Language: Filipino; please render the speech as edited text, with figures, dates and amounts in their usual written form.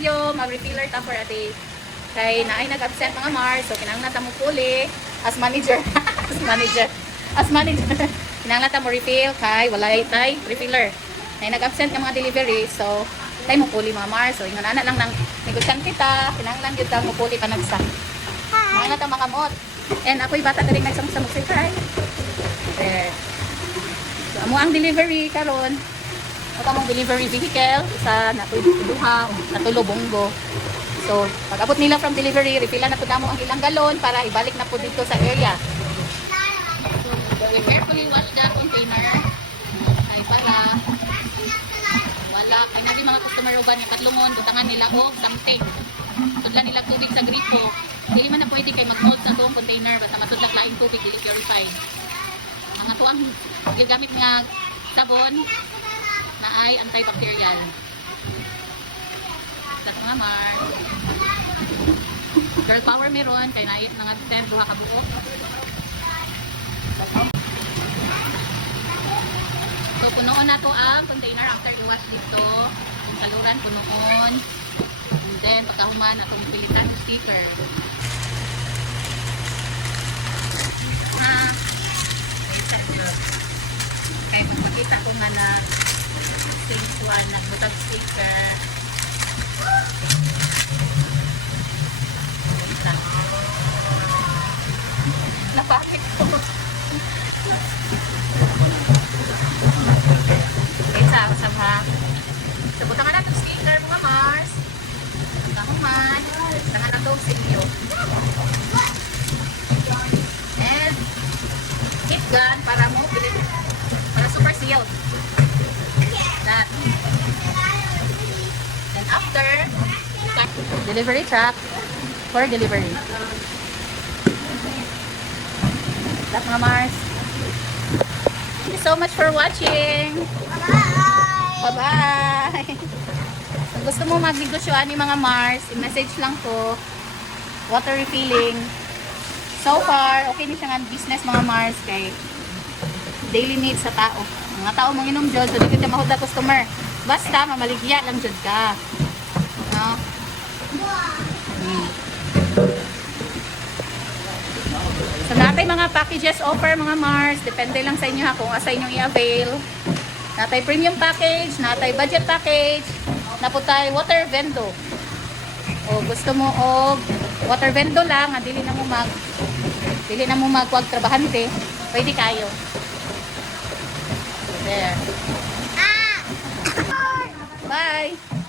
video, mag-refiller ta for a day. Kay naay nag-absent mga Mars, so kinahanglan ta mo puli as manager. as manager. Kinahanglan ta mo refill kay walay tay refiller. Nay nag-absent nga mga delivery, so tay mo puli mga Mars. So ingon ana lang nang negosyante kita, kinahanglan gyud ta mo puli panagsa. Mga ta makamot. And ako'y bata ka rin nagsamok-samok sa kay. There. So amo ang delivery karon. Ito mong delivery vehicle sa natuduha, natulo bonggo. So, pag abot nila from delivery, refillan na po namo ang ilang galon para ibalik na po dito sa area. So, we carefully wash the container. Ay para wala, ay nabi mga customer uban yung katlungon, butangan nila o something. Sudlan nila tubig sa gripo. Dili man na pwede kay mag-mold sa buong container, basta masudlag laing tubig, dili purified. Ang ato ang gigamit nga sabon na ay antibacterial. Sa mga Mars. Girl power meron kay na nga send duha ka buok. So punoon na to ang container after i-wash dito. Yung saluran punoon. And then pagkahuman atong pilitan ng sticker. Kaya kung makita ko nga na stage 1 nagbutag sticker. Napakit ko. Usap ha. So, butangan na itong sticker mga Mars. Kahuman. Butangan na itong silyo. And heat gun para mo para super sealed. That. Then after, delivery truck for delivery. That's mga Mars. Thank you so much for watching. Bye-bye. Kung gusto mo magnegosyo ani mga Mars, i-message lang ko. Water refilling. So far, okay ni siya nga business mga Mars kay daily needs sa tao. Mga tao mong inom dyan, so di ka mahod na customer. Basta, mamaligya lang dyan ka. No? So, natay mga packages offer mga Mars. Depende lang sa inyo ha kung asa inyong i-avail. Natay premium package, natay budget package, naputay water vendo. O gusto mo og water vendo lang, dili na mo magwag trabahante, pwede kayo. So, there. Bye!